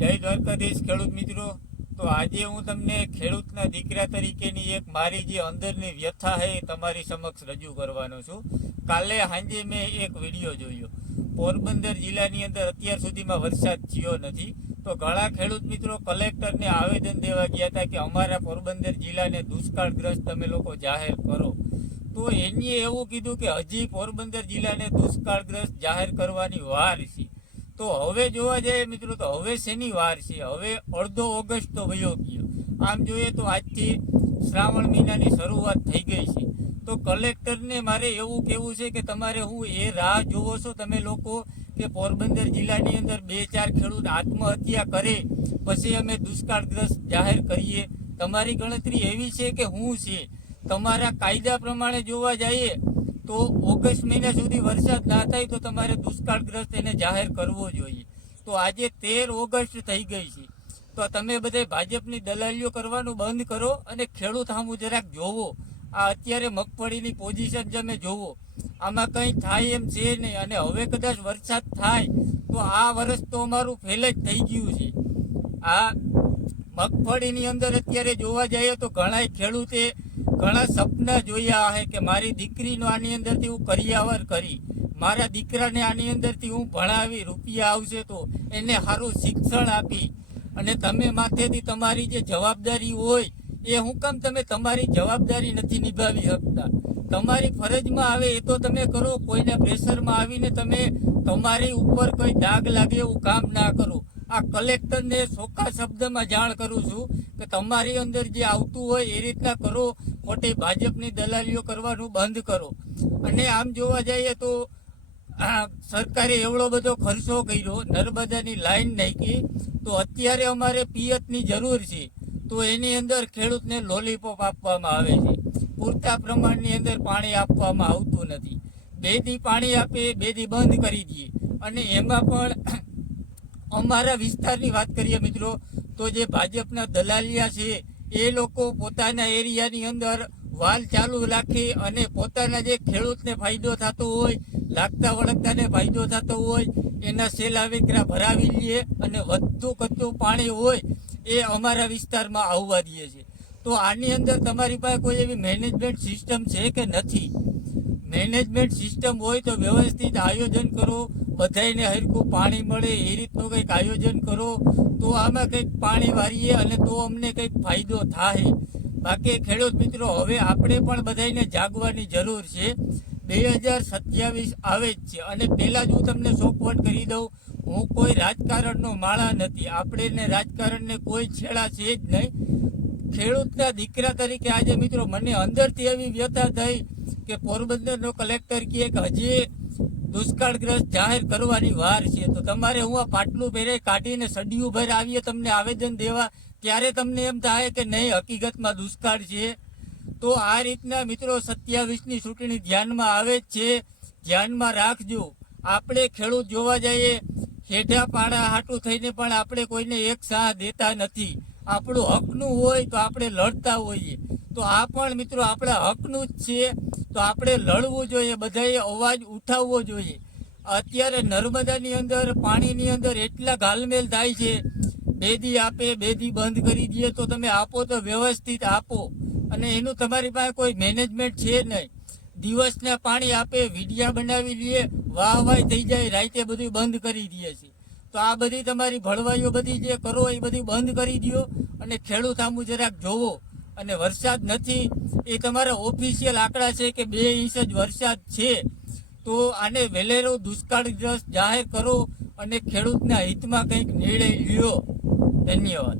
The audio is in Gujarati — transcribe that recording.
જય દ્વારકાધીશ ખેડૂત મિત્રો. તો આજે હું તમને ખેડૂતના દીકરા તરીકેની એક મારી જે અંદરની વ્યથા છે એ તમારી સમક્ષ રજૂ કરવાનો છું. કાલે સાંજે મેં એક વિડીયો જોયો. પોરબંદર જિલ્લાની અંદર અત્યાર સુધીમાં વરસાદ થયો નથી. તો ઘણા ખેડૂત મિત્રો કલેક્ટરને આવેદન દેવા ગયા હતા કે અમારા પોરબંદર જિલ્લાને દુષ્કાળગ્રસ્ત તમે લોકો જાહેર કરો. તો એનીએ એવું કીધું કે હજી પોરબંદર જિલ્લાને દુષ્કાળગ્રસ્ત જાહેર કરવાની વાર છે. તો હવે જોવા જઈએ મિત્રો તો હવે શેની વાર છે? હવે અડધો ઓગસ્ટ તો વયો ગયો. આમ જોઈએ તો આજથી શ્રાવણ મહિનાની શરૂઆત થઈ ગઈ છે. તો કલેક્ટરને મારે એવું કહેવું છે કે તમારે હું એ રાહ જોવો છો તમે લોકો કે પોરબંદર જિલ્લાની અંદર 2-4 ખેડૂત આત્મહત્યા કરે પછી અમે દુષ્કાળગ્રસ્ત જાહેર કરીએ? તમારી ગણતરી એવી છે કે હું છે? તમારા કાયદા પ્રમાણે જોવા જઈએ તો ઓગસ્ટ મહિના સુધી વરસાદ ના થાય તો તમારે દુષ્કાળગ્રસ્ત એને જાહેર કરવો જોઈએ. તો આજે 13 ઓગસ્ટ થઈ ગઈ છે. તો તમે બધે ભાજપની દલાલીઓ કરવાનું બંધ કરો અને ખેડૂત સામું જરાક જોવો. આ અત્યારે મગફળીની પોઝિશન તમે જોવો, આમાં કંઈ થાય એમ છે નહીં. અને હવે કદાચ વરસાદ થાય તો આ વર્ષ તો અમારું ફેલ જ થઈ ગયું છે. આ મગફળીની અંદર અત્યારે જોવા જઈએ તો ઘણા ખેડૂતે ઘણા સપના જોયા હે કે મારી દીકરીનો આની અંદરથી હું કરિયાવર કરી, મારા દીકરાને આની અંદરથી હું ભણાવી, રૂપિયા આવશે તો એને સારું શિક્ષણ આપી. અને તમે માથેથી તમારી જે જવાબદારી હોય એ હું કામ તમે તમારી જવાબદારી નથી નિભાવી શકતા? તમારી ફરજમાં આવે એ તો તમે કરો. કોઈના પ્રેશરમાં આવીને તમે તમારી ઉપર કોઈ દાગ લાગે એવું કામ ના કરો. આ કલેક્ટરને ચોખ્ખા શબ્દમાં જાણ કરું છું કે તમારી અંદર જે આવતું હોય એ રીતના કરો. ખોટી ભાજપની દલાલીઓ કરવાનું બંધ કરો. અને આમ જોવા જઈએ તો સરકારે એવડો બધો ખર્ચો કર્યો, નર્મદાની લાઈન નાખી, તો અત્યારે અમારે પિયતની જરૂર છે. તો એની અંદર ખેડૂતને લોલીપોપ આપવામાં આવે છે. પૂરતા પ્રમાણની અંદર પાણી આપવામાં આવતું નથી. 2 દી પાણી આપે, 2 દી બંધ કરી દઈએ. અને એમાં પણ અમારા વિસ્તારની વાત કરીએ મિત્રો તો જે ભાજપના દલાલિયા છે એ લોકો પોતાના એરિયાની અંદર વાલ ચાલુ રાખી અને પોતાના જે ખેડૂતને ફાયદો થતો હોય, લાગતા વળગતાને ફાયદો થતો હોય એના સેલા વેકરા ભરાવી લે અને વધતું કચ્ચું પાણી હોય એ અમારા વિસ્તારમાં આવવા દે છે. તો આની અંદર તમારી પાસે કોઈ એવી મેનેજમેન્ટ સિસ્ટમ છે કે નથી? મેનેજમેન્ટ સિસ્ટમ હોય તો વ્યવસ્થિત આયોજન કરો, બધાને હરખું પાણી મળે એ રીતનું કંઈક આયોજન કરો. તો આમાં કંઈક પાણી વારીએ અને તો અમને કંઈક ફાયદો થાય. બાકી ખેડૂત મિત્રો હવે આપણે પણ બધાને જાગવાની જરૂર છે. 2027 આવે જ છે. અને પહેલાં જ હું તમને ચોખવટ કરી દઉં, હું કોઈ રાજકારણનો માળા નથી. આપણે રાજકારણને કોઈ છેડા છે જ નહીં. ખેડૂતના દીકરા તરીકે આજે મિત્રો મને અંદરથી એવી વ્યથા થઈ કે પોરબંદરનો કલેક્ટર કહે કે હજી દુષ્કાળગ્રસ્ત જાહેર કરવાની વાર છે. તો તમારે હું આ પાટલું પહેરે કાઢીને સડિયું ભર આવીએ તમને આવેદન દેવા, ત્યારે તમને એમ થાય કે નહીં હકીકતમાં દુષ્કાળ છે. તો આ રીતના મિત્રો 27ની ચૂંટણી ધ્યાનમાં આવે જ છે, ધ્યાનમાં રાખજો. આપણે ખેડૂત જોવા જઈએ હેઠા પાડા હાટું થઈને પણ આપણે કોઈને એક સાહ દેતા નથી. આપણું હકનું હોય તો આપણે લડતા હોઈએ. તો આ પણ મિત્રો આપણા હકનું જ છે. તો આપણે લડવું જોઈએ, બધાએ અવાજ ઉઠાવવો જોઈએ. અત્યારે નર્મદાની અંદર પાણીની અંદર એટલા ઘાલમેલ થાય છે, 2 દી આપે 2 દી બંધ કરી દઈએ. તો તમે આપો તો વ્યવસ્થિત આપો. અને એનું તમારી પાસે કોઈ મેનેજમેન્ટ છે નહીં. દિવસના પાણી આપે, વિડિયા બનાવી લઈએ, વાહ થઈ જાય, રાતે બધું બંધ કરી દે છે. તો આ બધી તમારી ભળવાઈઓ બધી જે કરો એ બધી બંધ કરી દો અને ખેડૂત આમું જરાક જોવો. અને વરસાદ નથી એ તમારા ઓફિશિયલ આંકડા છે કે 2 ઇંચ જ વરસાદ છે. તો આને વહેલેરો દુષ્કાળગ્રસ્ત જાહેર કરો અને ખેડૂતના હિતમાં કંઈક નિર્ણય લ્યો. ધન્યવાદ.